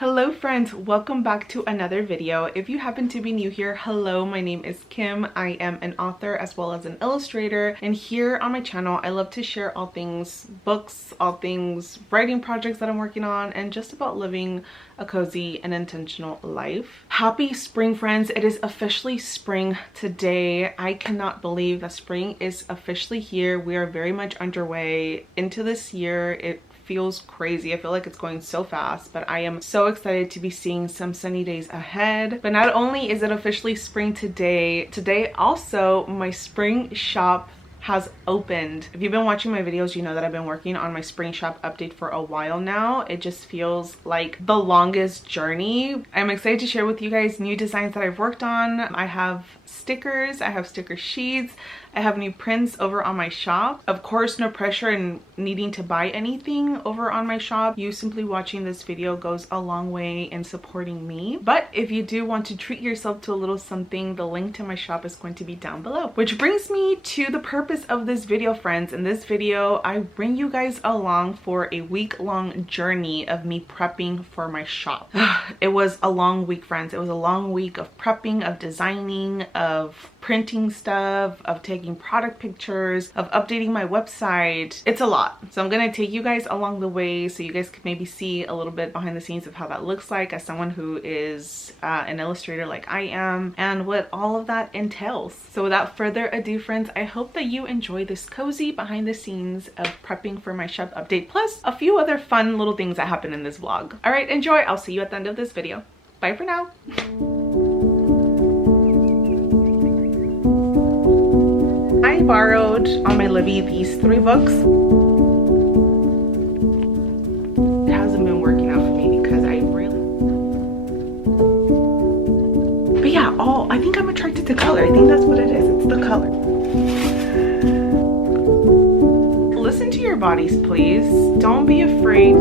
Hello friends, welcome back to another video. If you happen to be new here, hello, my name is Kim. I am an author as well as an illustrator, and here on my channel I love to share all things books, all things writing projects that I'm working on, and just about living a cozy and intentional life. Happy spring, friends. It is officially spring today. I cannot believe that spring is officially here. We are very much underway into this year. It feels crazy. I feel like it's going so fast, but I am so excited to be seeing some sunny days ahead. But not only is it officially spring today also my spring shop has opened. If you've been watching my videos, you know that I've been working on my spring shop update for a while now. It just feels like the longest journey. I'm excited to share with you guys new designs that I've worked on. I have stickers, I have sticker sheets, I have new prints over on my shop. Of course, no pressure in needing to buy anything over on my shop. You simply watching this video goes a long way in supporting me. But if you do want to treat yourself to a little something, the link to my shop is going to be down below. Which brings me to the purpose of this video, friends. In this video, I bring you guys along for a week-long journey of me prepping for my shop. It was a long week, friends. It was a long week of prepping, of designing, of printing stuff, of taking product pictures, of updating my website. It's a lot. So I'm gonna take you guys along the way so you guys can maybe see a little bit behind the scenes of how that looks like as someone who is an illustrator like I am, and what all of that entails. So without further ado, friends, I hope that you enjoy this cozy behind the scenes of prepping for my shop update, plus a few other fun little things that happen in this vlog. All right, enjoy. I'll see you at the end of this video. Bye for now. I borrowed on my Libby these 3 books. It hasn't been working out for me because I really... But yeah, I think I'm attracted to color. I think that's what it is. It's the color. Listen to your bodies, please. Don't be afraid.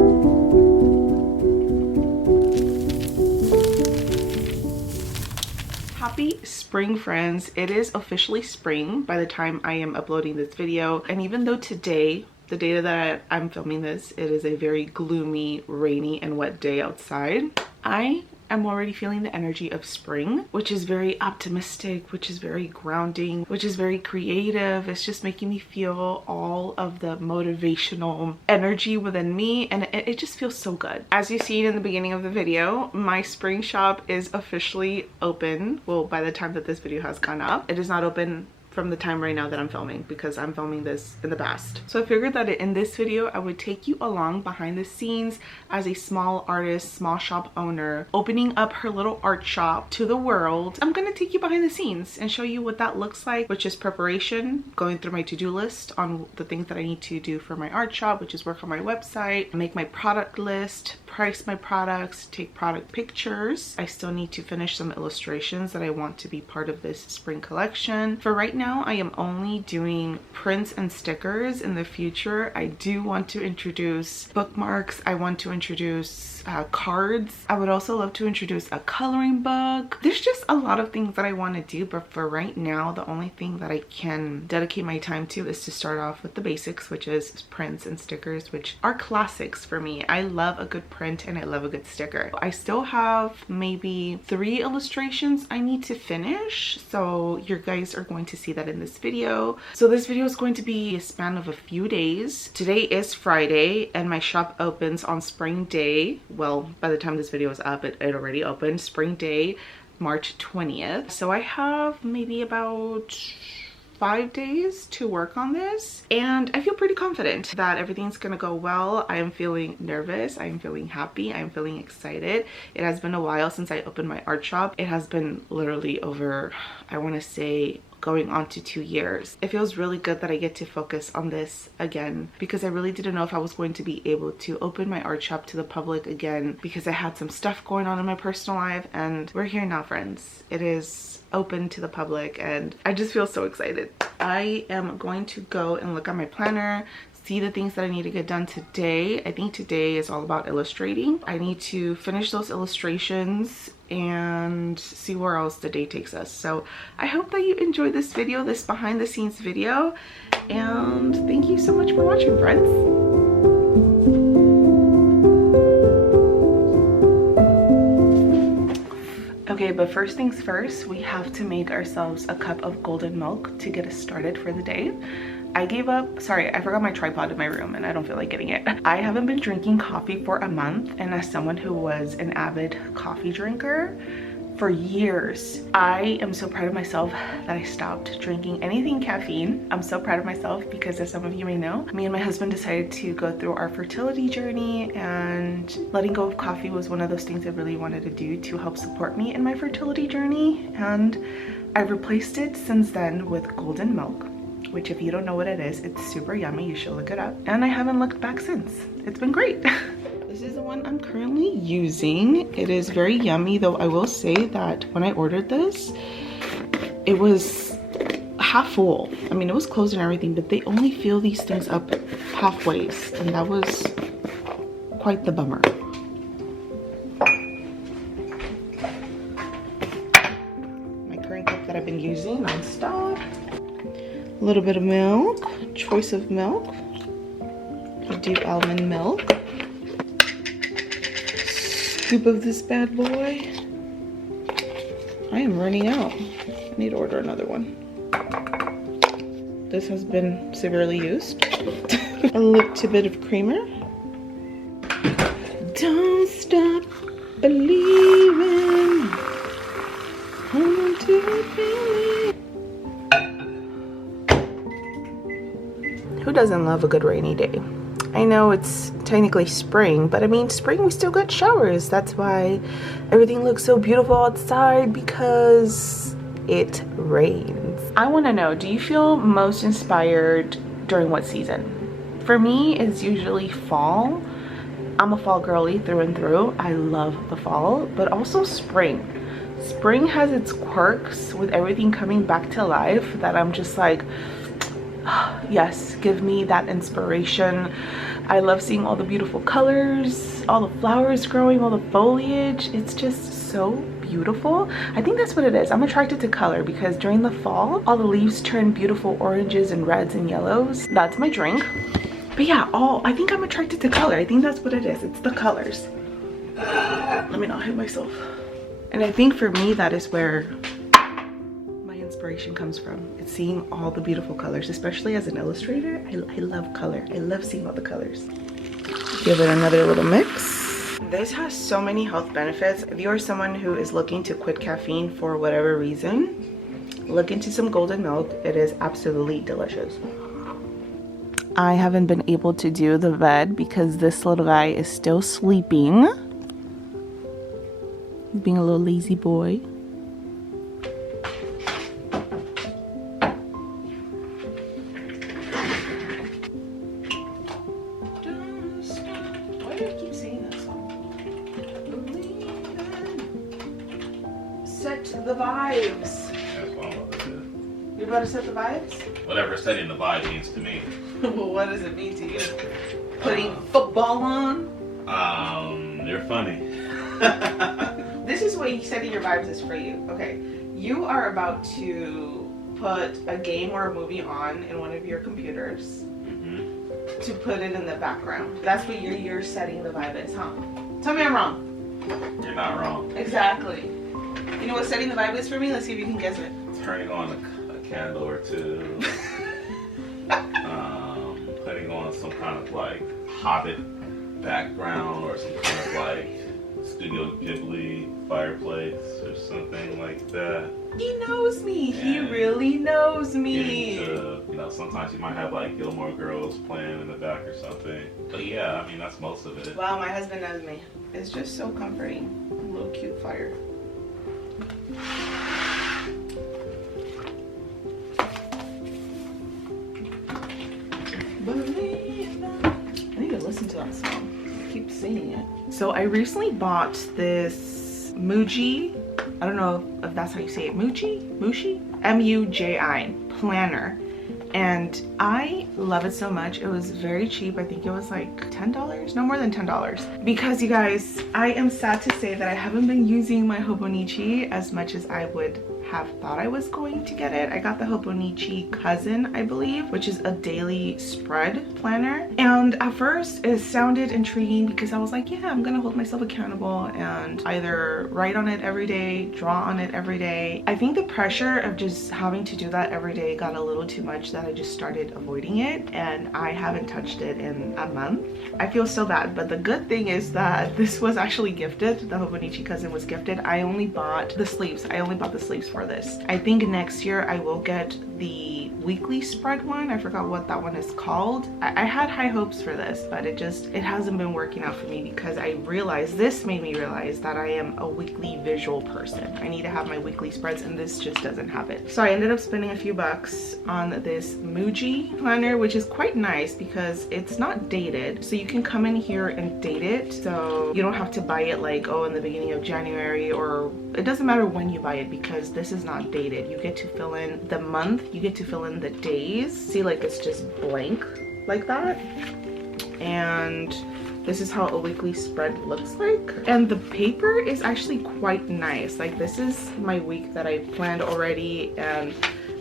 Happy spring, friends. It is officially spring by the time I am uploading this video, and even though today, the day that I'm filming this, it is a very gloomy, rainy and wet day outside, I'm already feeling the energy of spring, which is very optimistic, which is very grounding, which is very creative. It's just making me feel all of the motivational energy within me, and it just feels so good. As you seen in the beginning of the video, my spring shop is officially open. Well, by the time that this video has gone up, it is not open from the time right now that I'm filming, because I'm filming this in the past. So I figured that in this video I would take you along behind the scenes as a small artist, small shop owner, opening up her little art shop to the world. I'm gonna take you behind the scenes and show you what that looks like, which is preparation, going through my to-do list on the things that I need to do for my art shop, which is work on my website, make my product list, price my products, take product pictures. I still need to finish some illustrations that I want to be part of this spring collection. For right now, I am only doing prints and stickers. In the future, I do want to introduce bookmarks. I want to introduce cards. I would also love to introduce a coloring book. There's just a lot of things that I want to do, but for right now, the only thing that I can dedicate my time to is to start off with the basics, which is prints and stickers, which are classics for me. I love a good print and I love a good sticker. I still have maybe 3 illustrations I need to finish, so you guys are going to see that in this video. So this video is going to be a span of a few days. Today is Friday and my shop opens on spring day. Well, by the time this video is up, it already opened. Spring day, March 20th. So I have maybe about 5 days to work on this, and I feel pretty confident that everything's gonna go well. I am feeling nervous, I am feeling happy, I am feeling excited. It has been a while since I opened my art shop. It has been literally over, I want to say, going on to 2 years. It feels really good that I get to focus on this again, because I really didn't know if I was going to be able to open my art shop to the public again, because I had some stuff going on in my personal life, and we're here now, friends. It is open to the public and I just feel so excited. I am going to go and look at my planner, see the things that I need to get done today. I think today is all about illustrating. I need to finish those illustrations and see where else the day takes us. So I hope that you enjoyed this video, this behind the scenes video, and thank you so much for watching, friends. Okay, but first things first, we have to make ourselves a cup of golden milk to get us started for the day. I gave up, sorry, I forgot my tripod in my room and I don't feel like getting it. I haven't been drinking coffee for a month, and as someone who was an avid coffee drinker for years, I am so proud of myself that I stopped drinking anything caffeine. I'm so proud of myself because, as some of you may know, me and my husband decided to go through our fertility journey, and letting go of coffee was one of those things I really wanted to do to help support me in my fertility journey. And I've replaced it since then with golden milk, which, if you don't know what it is, it's super yummy. You should look it up. And I haven't looked back since. It's been great. This is the one I'm currently using. It is very yummy, though I will say that when I ordered this, it was half full. I mean, it was closed and everything, but they only fill these things up halfway, and that was quite the bummer. My current cup that I've been using non-stop. A little bit of milk, choice of milk. I do almond milk. Scoop of this bad boy. I am running out. I need to order another one. This has been severely used. A little bit of creamer. Don't stop believing. Hold on to your feeling. Who doesn't love a good rainy day? I know it's technically spring, but I mean, spring we still got showers. That's why everything looks so beautiful outside, because it rains. I want to know, do you feel most inspired during what season? For me, it's usually fall. I'm a fall girly through and through. I love the fall, but also spring. Spring has its quirks with everything coming back to life that I'm just like, yes, give me that inspiration. I love seeing all the beautiful colors, all the flowers growing, all the foliage. It's just so beautiful. I think that's what it is. I'm attracted to color because during the fall, all the leaves turn beautiful oranges and reds and yellows. That's my drink. But yeah, I think I'm attracted to color. I think that's what it is. It's the colors. Let me not hit myself. And I think for me, that is where inspiration comes from. It's seeing all the beautiful colors, especially as an illustrator. I love color. I love seeing all the colors. Give it another little mix. This has so many health benefits. If you are someone who is looking to quit caffeine for whatever reason, look into some golden milk. It is absolutely delicious. I haven't been able to do the vet because this little guy is still sleeping. He's being a little lazy boy. Set the vibes. That's what I'm about to do. You're about to set the vibes? Whatever setting the vibe means to me. Well, what does it mean to you? Putting football on? You're funny. This is what setting your vibes is for you. Okay, you are about to put a game or a movie on in one of your computers to put it in the background. That's what you're setting the vibe is, huh? Tell me I'm wrong. You're not wrong. Exactly. You know what setting the vibe is for me? Let's see if you can guess it. Turning on a candle or two. Putting on some kind of like Hobbit background or some kind of like Studio Ghibli fireplace or something like that. He knows me. He really knows me. Sometimes you might have like Gilmore Girls playing in the back or something. But yeah, I mean, that's most of it. Wow, my husband knows me. It's just so comforting. A little cute fire. I need to listen to that song. I keep singing it. So I recently bought this Muji, I don't know if that's how you say it, Muji? M-U-J-I planner. and I love it so much. It was very cheap. I think it was like $10, no more than $10. Because you guys, I am sad to say that I haven't been using my Hobonichi as much as I would have thought I was going to get it. I got the Hobonichi Cousin, I believe, which is a daily spread planner. And at first it sounded intriguing because I was like, yeah, I'm gonna hold myself accountable and either write on it every day, draw on it every day. I think the pressure of just having to do that every day got a little too much that I just started avoiding it, and I haven't touched it in a month. I feel so bad, but the good thing is that this was actually gifted. The Hobonichi Cousin was gifted. I only bought the sleeves. I only bought the sleeves for this. I think next year I will get the weekly spread one. I forgot what that one is called. I had high hopes for this, but it hasn't been working out for me because I realized, this made me realize that I am a weekly visual person. I need to have my weekly spreads, and this just doesn't have it. So I ended up spending a few bucks on this Muji planner, which is quite nice because it's not dated. So you can come in here and date it. So you don't have to buy it like, oh, in the beginning of January, or it doesn't matter when you buy it because this is not dated. You get to fill in the month, you get to fill in the days. See, like it's just blank like that. And this is how a weekly spread looks like. And the paper is actually quite nice. Like this is my week that I planned already, and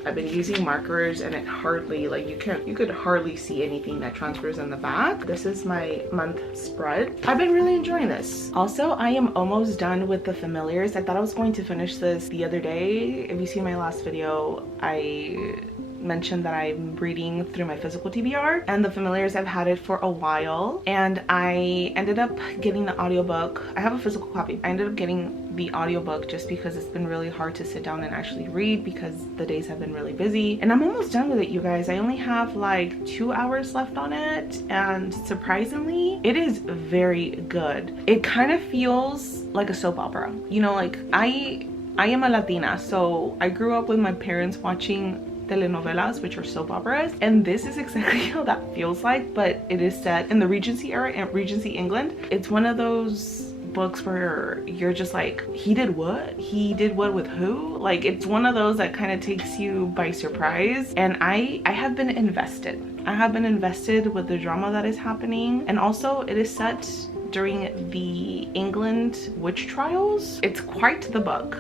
I've been using markers, and it hardly, like you could hardly see anything that transfers in the back. This is my month spread. I've been really enjoying this. Also, I am almost done with the familiars. I thought I was going to finish this the other day. If you see my last video, I mentioned that I'm reading through my physical TBR, and the familiars, I've had it for a while, and I ended up getting the audiobook. I have a physical copy. I ended up getting the audiobook just because it's been really hard to sit down and actually read because the days have been really busy, and I'm almost done with it, you guys. I only have like 2 hours left on it, and surprisingly it is very good. It kind of feels like a soap opera, you know. Like I am a Latina, so I grew up with my parents watching telenovelas, which are soap operas, and this is exactly how that feels like, but it is set in the Regency era, in Regency England. It's one of those books where you're just like, he did what? He did what with who? Like, it's one of those that kind of takes you by surprise, and I have been invested. I have been invested with the drama that is happening, and also it is set during the England witch trials. It's quite the book.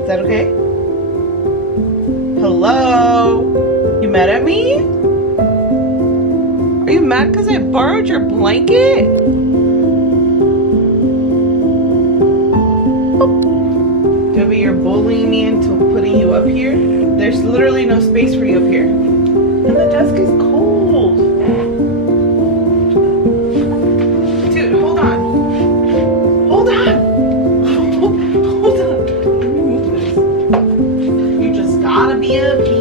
Is that okay? Hello? You mad at me? Are you mad because I borrowed your blanket? Debbie, you're bullying me into putting you up here? There's literally no space for you up here. And the desk is cold. Dude, hold on. Hold on. Hold on. Let me move this. You just gotta be up here.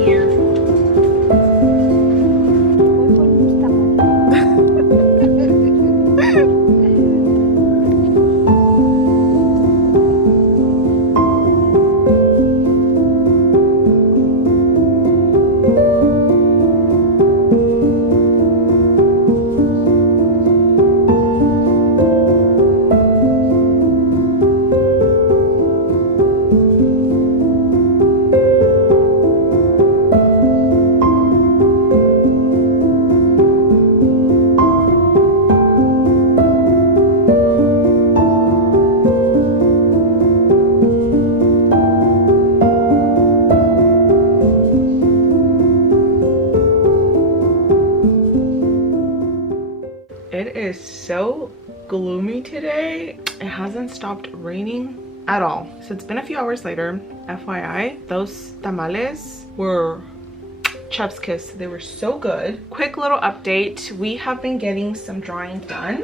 is so gloomy today. It hasn't stopped raining at all. So it's been a few hours later. FYI, those tamales were chef's kiss. They were so good. Quick little update. We have been getting some drawing done.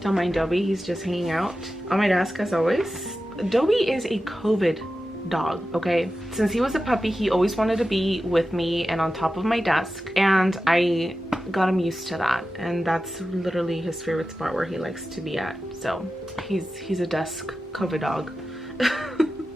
Don't mind Dobby, he's just hanging out on my desk as always. Dobby is a COVID dog, okay? Since he was a puppy, he always wanted to be with me and on top of my desk, and I got him used to that, and that's literally his favorite spot where he likes to be at. So he's a desk COVID dog.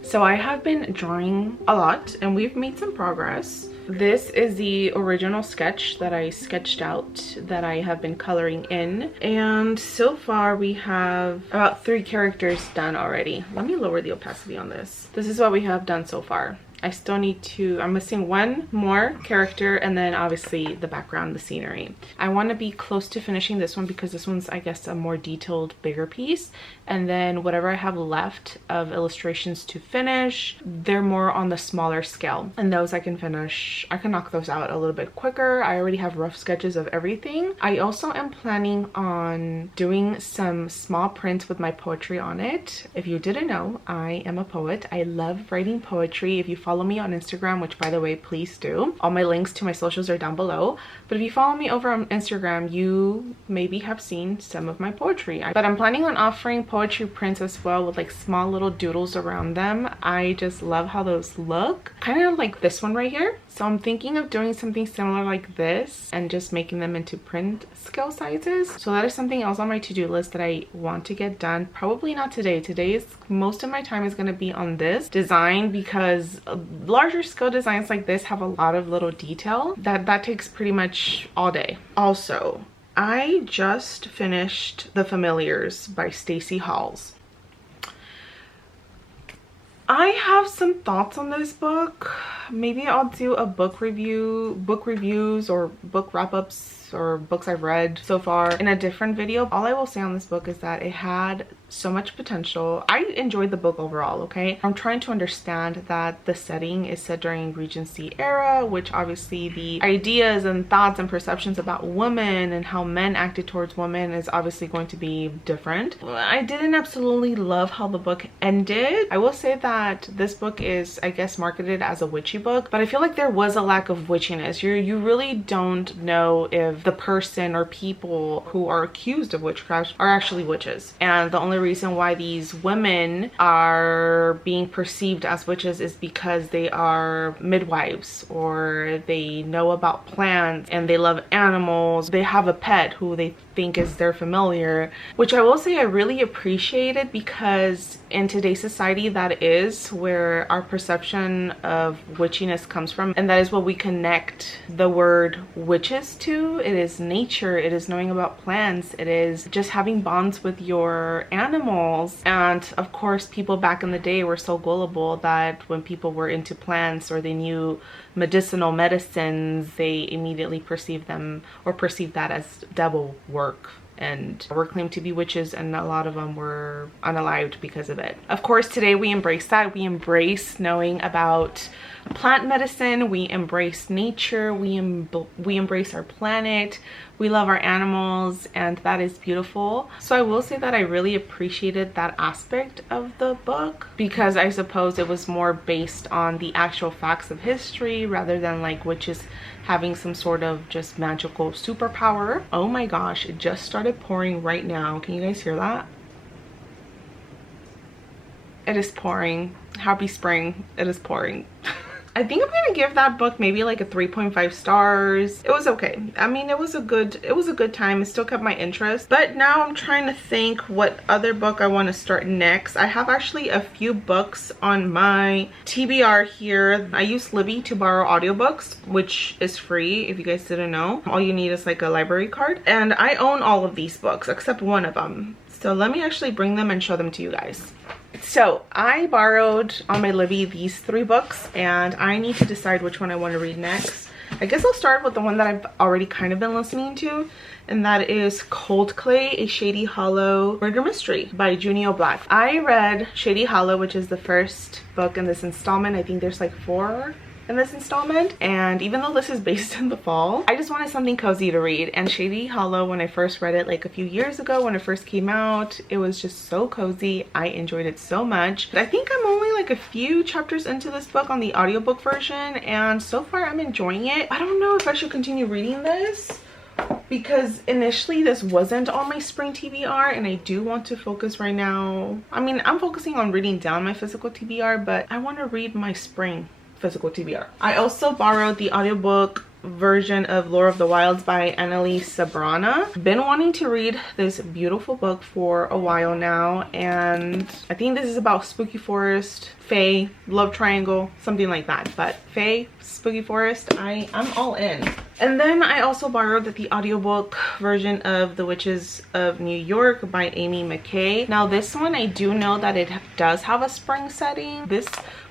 So I have been drawing a lot and we've made some progress. This is the original sketch that I sketched out that I have been coloring in, and so far we have about 3 characters done already. Let me lower the opacity on this. This is what we have done so far. I still need to, I'm missing 1 more character, and then obviously the background, the scenery. I want to be close to finishing this one because this one's, I guess, a more detailed, bigger piece. And then whatever I have left of illustrations to finish, they're more on the smaller scale. And those I can finish, I can knock those out a little bit quicker. I already have rough sketches of everything. I also am planning on doing some small prints with my poetry on it. If you didn't know, I am a poet. I love writing poetry. If you follow me on Instagram, which by the way, please do. All my links to my socials are down below. But if you follow me over on Instagram, you maybe have seen some of my poetry. But I'm planning on offering poetry prints as well with like small little doodles around them. I just love how those look. Kind of like this one right here. So I'm thinking of doing something similar like this and just making them into print scale sizes. So that is something else on my to-do list that I want to get done. Probably not today. Today is most of my time is going to be on this design because larger scale designs like this have a lot of little detail that takes pretty much all day. Also, I just finished The Familiars by Stacey Halls. I have some thoughts on this book. Maybe I'll do a book reviews or book wrap-ups or books I've read so far in a different video. All I will say on this book is that it had so much potential. I enjoyed the book overall, okay? I'm trying to understand that the setting is set during Regency era, which obviously the ideas and thoughts and perceptions about women and how men acted towards women is obviously going to be different. I didn't absolutely love how the book ended. I will say that this book is, I guess, marketed as a witchy book, but I feel like there was a lack of witchiness. You really don't know if the person or people who are accused of witchcraft are actually witches. And the only reason why these women are being perceived as witches is because they are midwives, or they know about plants and they love animals. They have a pet who they think is their familiar, which I will say I really appreciated, because in today's society that is where our perception of witchiness comes from, and that is what we connect the word witches to. It is nature, it is knowing about plants, it is just having bonds with your animals. And of course, people back in the day were so gullible that when people were into plants or they knew medicinal medicines, they immediately perceived them or perceived that as devil work, and were claimed to be witches, and a lot of them were unalived because of it. Of course, today we embrace that. We embrace knowing about plant medicine, we embrace nature, we embrace our planet, we love our animals, and that is beautiful. So I will say that I really appreciated that aspect of the book, because I suppose it was more based on the actual facts of history rather than like witches having some sort of just magical superpower. Oh my gosh, it just started pouring right now. Can you guys hear that? It is pouring. Happy spring. It is pouring. I think I'm gonna give that book maybe like a 3.5 stars. It was okay. I mean, it was a good time. It still kept my interest. But now I'm trying to think what other book I want to start next. I have actually a few books on my TBR here. I use Libby to borrow audiobooks, which is free if you guys didn't know. All you need is like a library card. And I own all of these books except one of them. So let me actually bring them and show them to you guys. So I borrowed on my Libby these 3 books, and I need to decide which one I want to read next. I guess I'll start with the one that I've already kind of been listening to, and that is Cold Clay, a Shady Hollow murder mystery by Junio Black. I read Shady Hollow, which is the first book in this installment. I think there's like 4 in this installment. And even though this is based in the fall, I just wanted something cozy to read. And Shady Hollow, when I first read it like a few years ago when it first came out, it was just so cozy. I enjoyed it so much. But I think I'm only like a few chapters into this book on the audiobook version, and so far I'm enjoying it. I don't know if I should continue reading this, because initially this wasn't on my spring TBR, and I do want to focus right now. I mean, I'm focusing on reading down my physical TBR, but I want to read my spring physical TBR. I also borrowed the audiobook version of Lore of the Wilds by Annalise Sabrana. Been wanting to read this beautiful book for a while now, and I think this is about spooky forest, fae, love triangle, something like that. But fae, spooky forest, I'm all in. And then I also borrowed the audiobook version of The Witches of New York by Amy McKay. Now this one, I do know that it does have a spring setting. This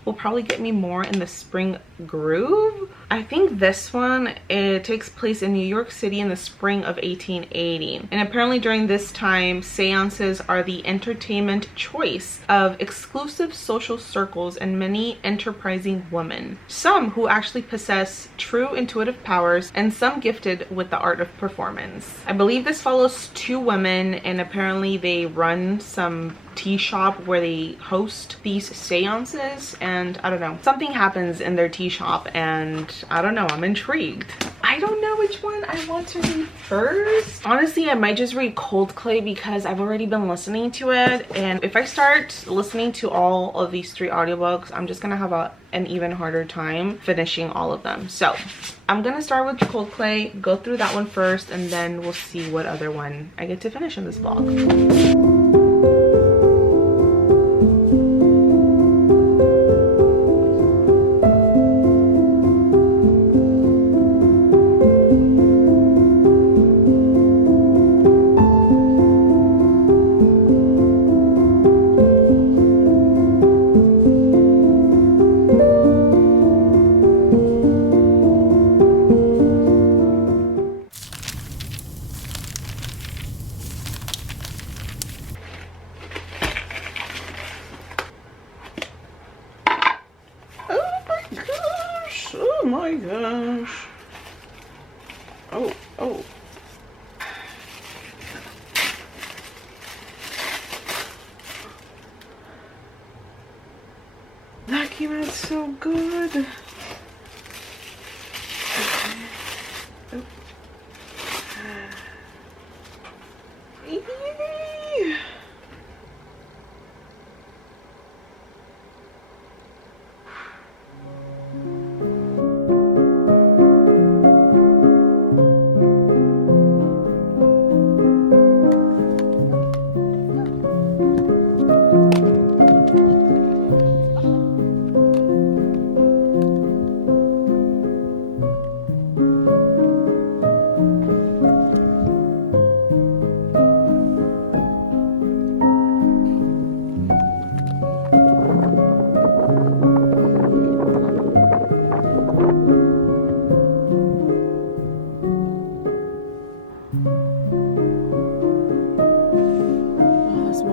will probably get me more in the spring groove. I think this one, it takes place in New York City in the spring of 1880. And apparently during this time, seances are the entertainment choice of exclusive social circles and many enterprising women. Some who actually possess true intuitive powers, and some gifted with the art of performance. I believe this follows two women, and apparently they run some tea shop where they host these seances, and I don't know, something happens in their tea shop, and I don't know, I'm intrigued. I don't know which one I want to read first. Honestly, I might just read Cold Clay because I've already been listening to it, and if I start listening to all of these three audiobooks, I'm just gonna have an even harder time finishing all of them. So I'm gonna start with Cold Clay, go through that one first, and then we'll see what other one I get to finish in this vlog. Oh my gosh. Oh. That came out so good. Oh.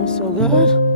So good.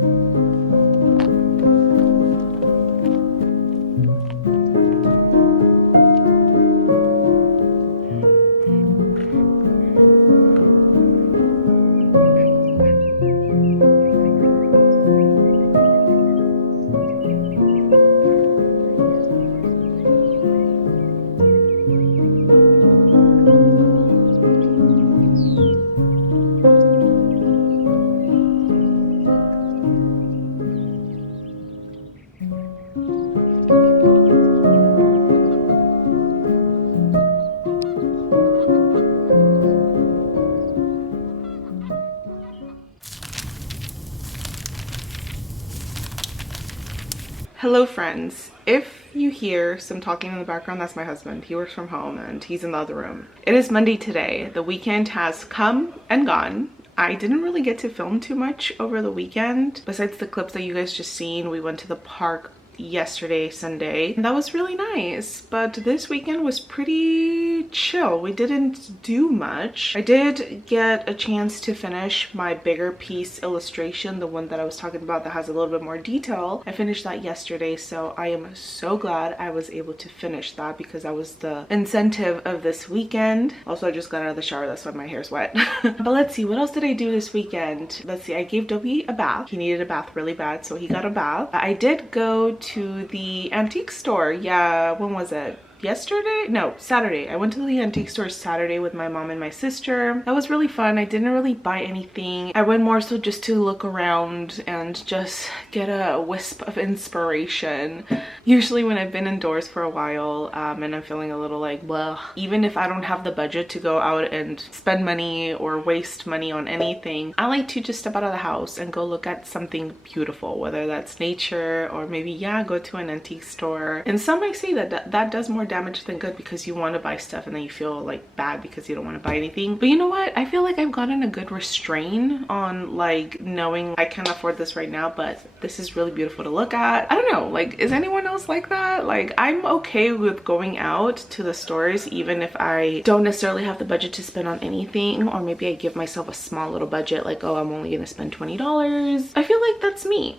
Hello friends. If you hear some talking in the background, that's my husband. He works from home and he's in the other room. It is Monday today. The weekend has come and gone. I didn't really get to film too much over the weekend. Besides the clips that you guys just seen, we went to the park yesterday, Sunday, and that was really nice. But this weekend was pretty chill. We didn't do much. I did get a chance to finish my bigger piece illustration, the one that I was talking about that has a little bit more detail. I finished that yesterday, so I am so glad I was able to finish that because that was the incentive of this weekend. Also, I just got out of the shower, that's why my hair's wet. But let's see, what else did I do this weekend? Let's see, I gave Dobie a bath. He needed a bath really bad, so he got a bath. I did go to the antique store. Yeah, when was it? Yesterday? No, Saturday. I went to the antique store Saturday with my mom and my sister. That was really fun. I didn't really buy anything. I went more so just to look around and just get a wisp of inspiration. Usually when I've been indoors for a while and I'm feeling a little like, well, even if I don't have the budget to go out and spend money or waste money on anything, I like to just step out of the house and go look at something beautiful, whether that's nature or maybe, yeah, go to an antique store. And some might say that that does more damage than good because you want to buy stuff and then you feel like bad because you don't want to buy anything. But you know what, I feel like I've gotten a good restraint on like knowing I can't afford this right now, but this is really beautiful to look at. I don't know, like, is anyone else like that? Like, I'm okay with going out to the stores even if I don't necessarily have the budget to spend on anything, or maybe I give myself a small little budget, like, oh, I'm only gonna spend $20. I feel like that's me.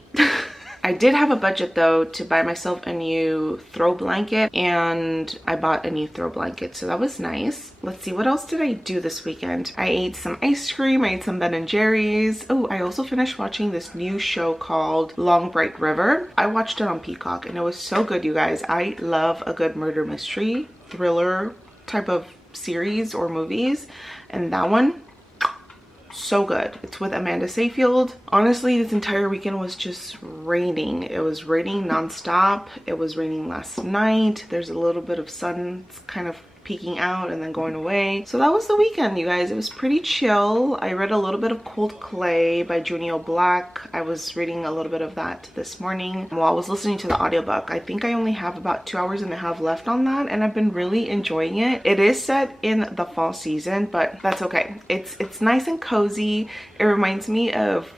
I did have a budget though to buy myself a new throw blanket, and I bought a new throw blanket, so that was nice. Let's see, what else did I do this weekend? I ate some ice cream, I ate some Ben and Jerry's. Oh, I also finished watching this new show called Long Bright River. I watched it on Peacock and it was so good, you guys. I love a good murder mystery, thriller type of series or movies, and that one, so good. It's with Amanda Seyfield. Honestly, this entire weekend was just raining. It was raining nonstop. It was raining last night. There's a little bit of sun kind of peeking out and then going away. So that was the weekend, you guys. It was pretty chill. I read a little bit of Cold Clay by Junio Black. I was reading a little bit of that this morning while I was listening to the audiobook. I think I only have about 2.5 hours left on that, and I've been really enjoying it. It is set in the fall season, but that's okay. It's nice and cozy. It reminds me of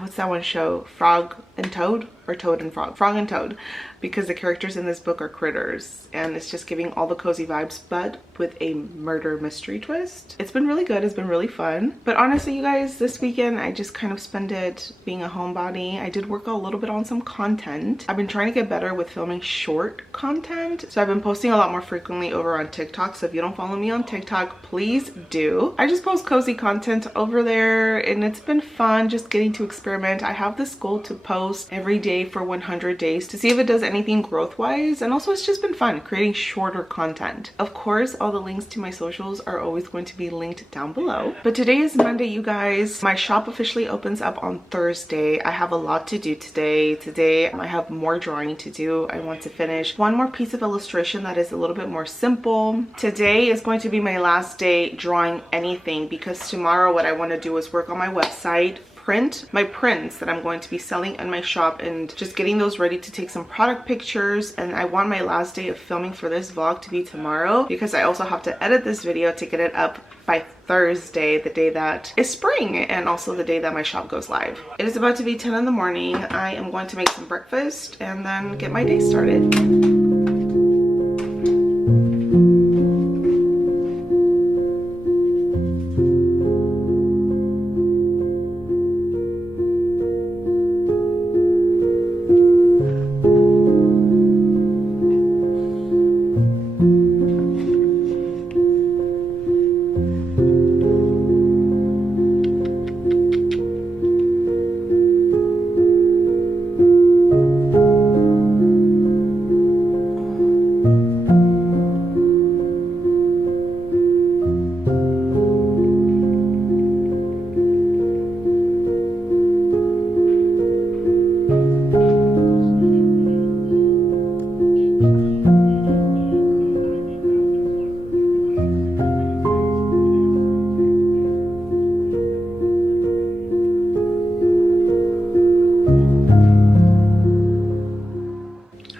what's that one show? Frog and Toad, or Toad and Frog? Frog and Toad, because the characters in this book are critters, and it's just giving all the cozy vibes, but with a murder mystery twist. It's been really good. It's been really fun. But honestly, you guys, this weekend I just kind of spent it being a homebody. I did work a little bit on some content. I've been trying to get better with filming short content, so I've been posting a lot more frequently over on TikTok. So if you don't follow me on TikTok, please do. I just post cozy content over there, and it's been fun just getting to experiment. I have this goal to post every day for 100 days to see if it does anything growth wise, and also it's just been fun creating shorter content. Of course, all the links to my socials are always going to be linked down below. But today is Monday, you guys. My shop officially opens up on Thursday. I have a lot to do today. Today I have more drawing to do. I want to finish one more piece of illustration that is a little bit more simple. Today is going to be my last day drawing anything, because tomorrow what I want to do is work on my website, print my prints that I'm going to be selling in my shop, and just getting those ready to take some product pictures. And I want my last day of filming for this vlog to be tomorrow, because I also have to edit this video to get it up by Thursday, the day that is spring, and also the day that my shop goes live. It is about to be 10 in the morning. I am going to make some breakfast and then get my day started.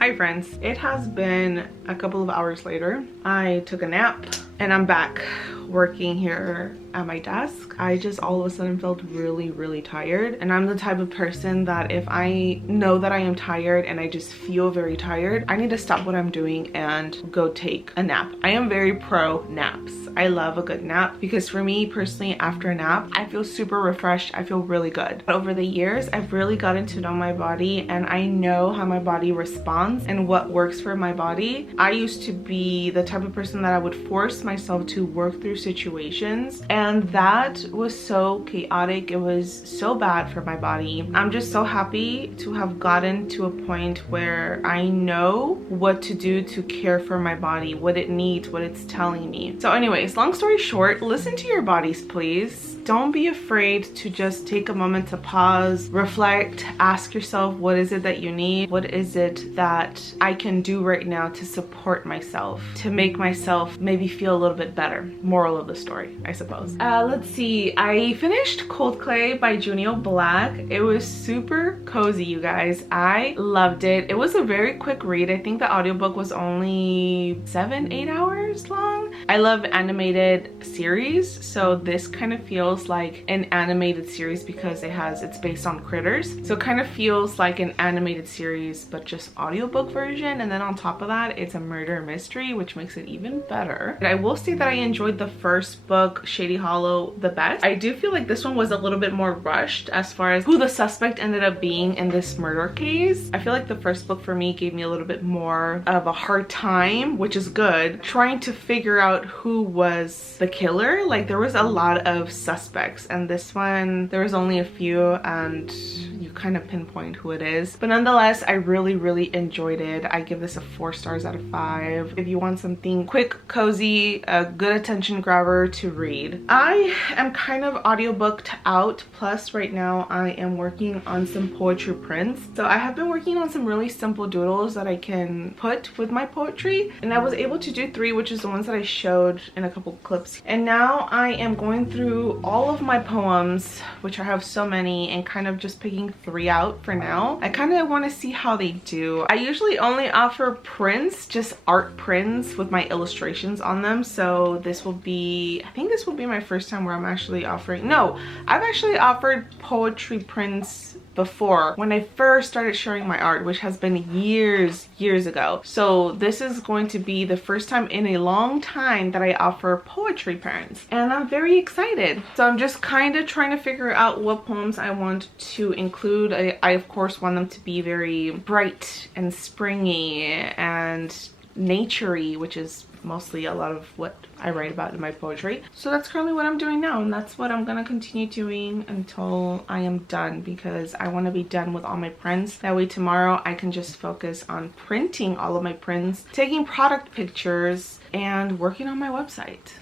Hi friends, it has been a couple of hours later. I took a nap and I'm back working here at my desk, I just all of a sudden felt really tired. And I'm the type of person that if I know that I am tired and I just feel very tired, I need to stop what I'm doing and go take a nap. I am very pro naps. I love a good nap because for me personally, after a nap, I feel super refreshed. I feel really good. But over the years, I've really gotten to know my body, and I know how my body responds and what works for my body. I used to be the type of person that I would force myself to work through situations, and that was so chaotic. It was so bad for my body. I'm just so happy to have gotten to a point where I know what to do to care for my body, what it needs, what it's telling me. So anyways, long story short, listen to your bodies, please. Don't be afraid to just take a moment to pause, reflect, ask yourself, what is it that you need? What is it that I can do right now to support myself, to make myself maybe feel a little bit better? Moral of the story, I suppose. Let's see, I finished Cold Clay by Junio Black. It was super cozy, you guys. I loved it. It was a very quick read. I think the audiobook was only 7-8 hours long. I love animated series, so this kind of feels like an animated series because it's based on critters, so it kind of feels like an animated series but just audiobook version. And then on top of that, it's a murder mystery, which makes it even better. But I will say that I enjoyed the first book, Shady Hollow, the best. I do feel like this one was a little bit more rushed as far as who the suspect ended up being in this murder case. I feel like the first book for me gave me a little bit more of a hard time, which is good, trying to figure out who was the killer. Like, there was a lot of suspects, and this one there was only a few and you kind of pinpoint who it is. But nonetheless, I really enjoyed it. I give this a 4 stars out of 5. If you want something quick, cozy, a good attention grabber to read. I am kind of audiobooked out, plus right now I am working on some poetry prints. So I have been working on some really simple doodles that I can put with my poetry, and I was able to do 3, which is the ones that I showed in a couple clips. And now I am going through all of my poems, which I have so many, and kind of just picking 3 out for now. I kind of want to see how they do. I usually only offer prints, just art prints with my illustrations on them. So this will be, I think this will be my first time where I'm actually offering, no, I've actually offered poetry prints before when I first started sharing my art, which has been years ago. So this is going to be the first time in a long time that I offer poetry prints, and I'm very excited. So I'm just kind of trying to figure out what poems I want to include. I of course want them to be very bright and springy and naturey, which is mostly a lot of what I write about in my poetry. So that's currently what I'm doing now, and that's what I'm gonna continue doing until I am done, because I want to be done with all my prints. That way tomorrow I can just focus on printing all of my prints, taking product pictures, and working on my website.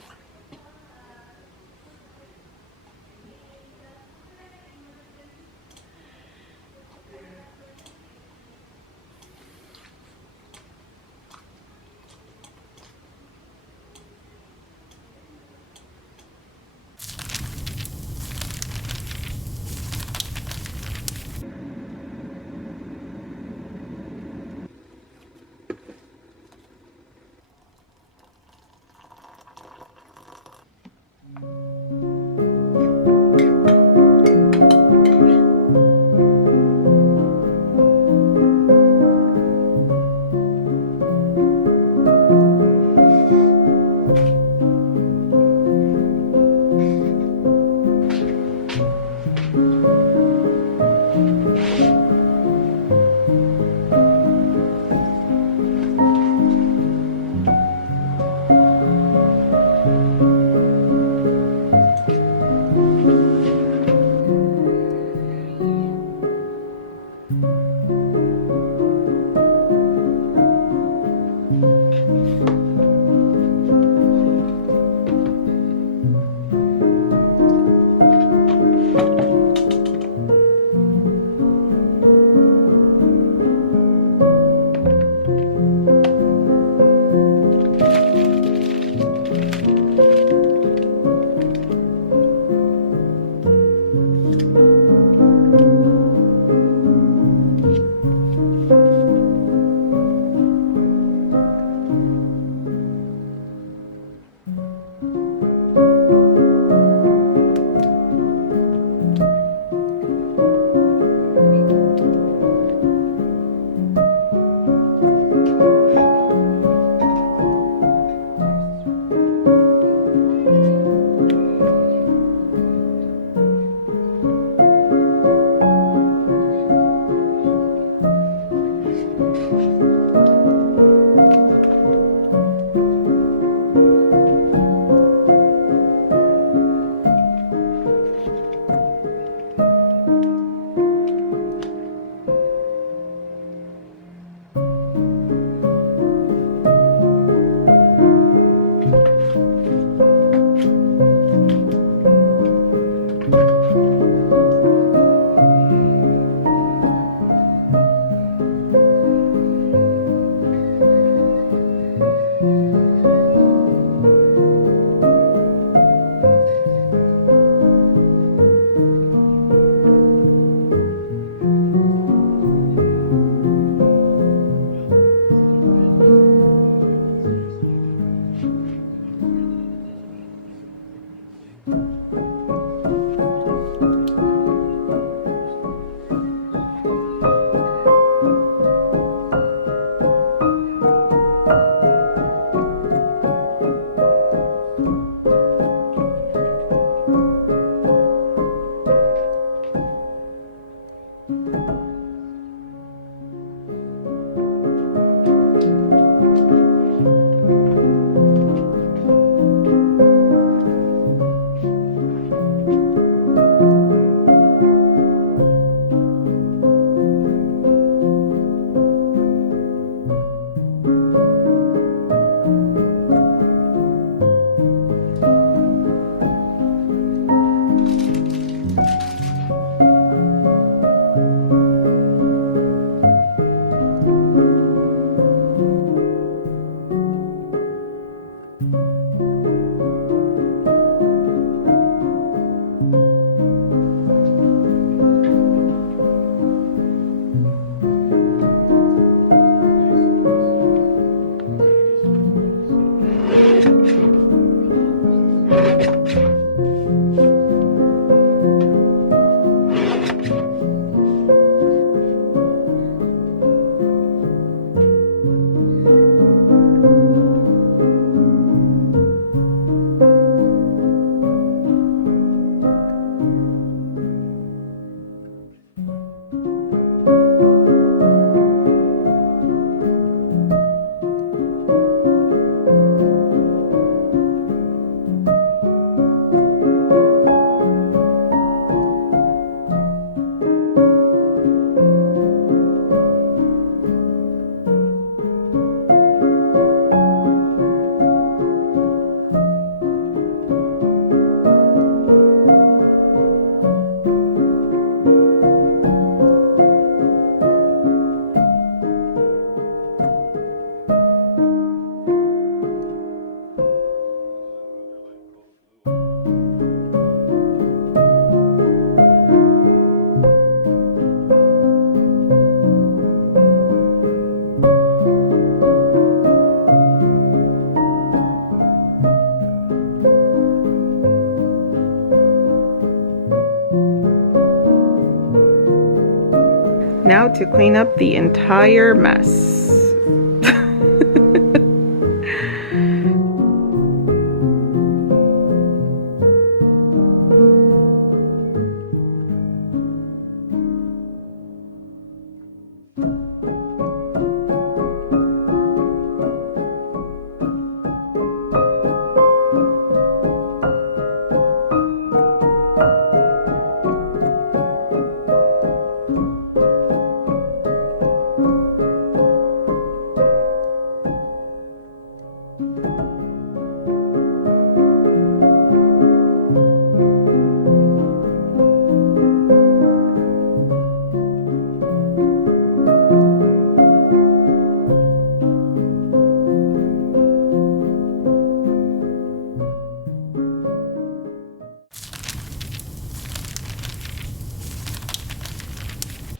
Now to clean up the entire mess.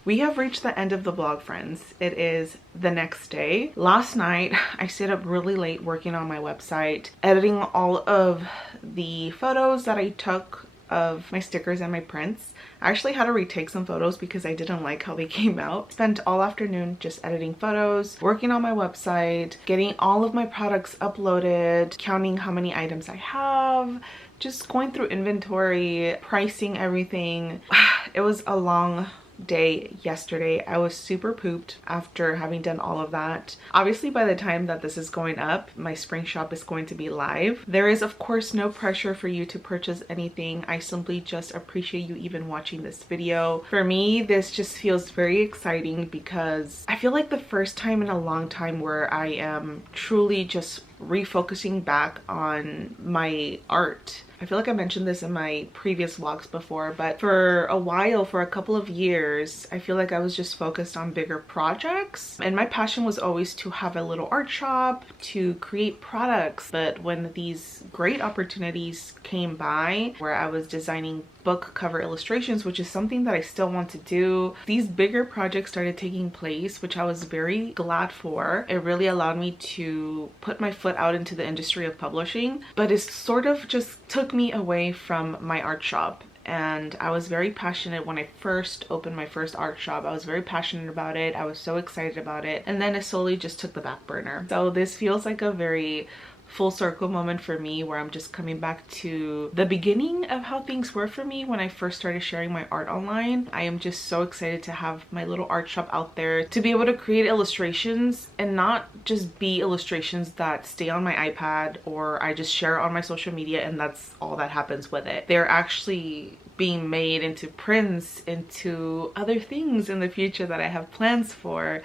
We have reached the end of the vlog, friends. It is the next day. Last night, I stayed up really late working on my website, editing all of the photos that I took of my stickers and my prints. I actually had to retake some photos because I didn't like how they came out. Spent all afternoon just editing photos, working on my website, getting all of my products uploaded, counting how many items I have, just going through inventory, pricing everything. It was a long day yesterday. I was super pooped after having done all of that. Obviously, by the time that this is going up, my spring shop is going to be live. There is of course no pressure for you to purchase anything. I simply just appreciate you even watching this video. For me, this just feels very exciting because I feel like the first time in a long time where I am truly just refocusing back on my art. I feel like I mentioned this in my previous vlogs before, but for a while, for a couple of years, I feel like I was just focused on bigger projects. And my passion was always to have a little art shop, to create products. But when these great opportunities came by, where I was designing book cover illustrations, which is something that I still want to do, these bigger projects started taking place, which I was very glad for. It really allowed me to put my foot out into the industry of publishing, but it sort of just took me away from my art shop. And I was very passionate when I first opened my first art shop. I was very passionate about it. I was so excited about it, and then it slowly just took the back burner. So this feels like a very full circle moment for me, where I'm just coming back to the beginning of how things were for me when I first started sharing my art online. I am just so excited to have my little art shop out there, to be able to create illustrations and not just be illustrations that stay on my iPad or I just share on my social media and that's all that happens with it. They're actually being made into prints, into other things in the future that I have plans for.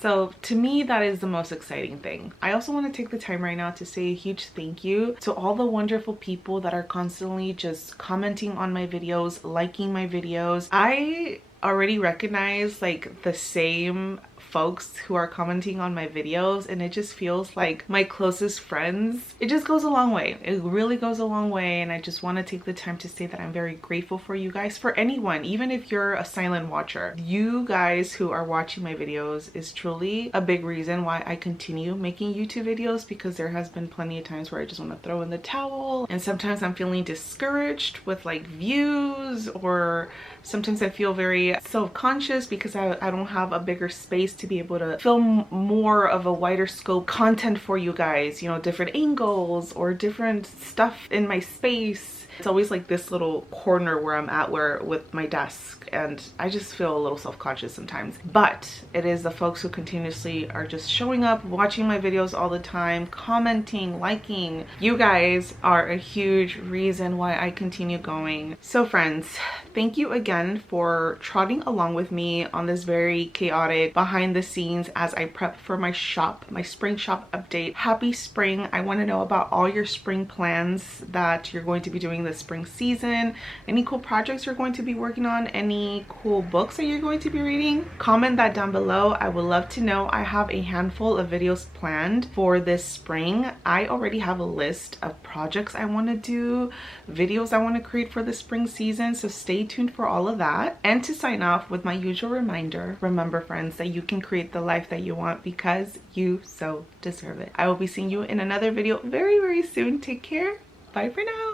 So to me, that is the most exciting thing. I also want to take the time right now to say a huge thank you to all the wonderful people that are constantly just commenting on my videos, liking my videos. I already recognize like the same folks who are commenting on my videos, and it just feels like my closest friends. It just goes a long way. It really goes a long way, and I just want to take the time to say that I'm very grateful for you guys. For anyone, even if you're a silent watcher, you guys who are watching my videos is truly a big reason why I continue making YouTube videos, because there has been plenty of times where I just want to throw in the towel, and sometimes I'm feeling discouraged with like views, or sometimes I feel very self-conscious because I don't have a bigger space to be able to film more of a wider scope content for you guys, you know, different angles or different stuff in my space. It's always like this little corner where I'm at with my desk, and I just feel a little self-conscious sometimes. But it is the folks who continuously are just showing up, watching my videos all the time, commenting, liking. You guys are a huge reason why I continue going. So friends, thank you again for trotting along with me on this very chaotic behind the scenes as I prep for my shop, my spring shop update. Happy spring. I want to know about all your spring plans that you're going to be doing this spring season, any cool projects you're going to be working on, any cool books that you're going to be reading. Comment that down below. I would love to know. I have a handful of videos planned for this spring. I already have a list of projects I want to do, videos I want to create for the spring season, so stay tuned for all of that. And to sign off with my usual reminder, remember friends, that you can create the life that you want because you so deserve it. I will be seeing you in another video very, very soon. Take care. Bye for now.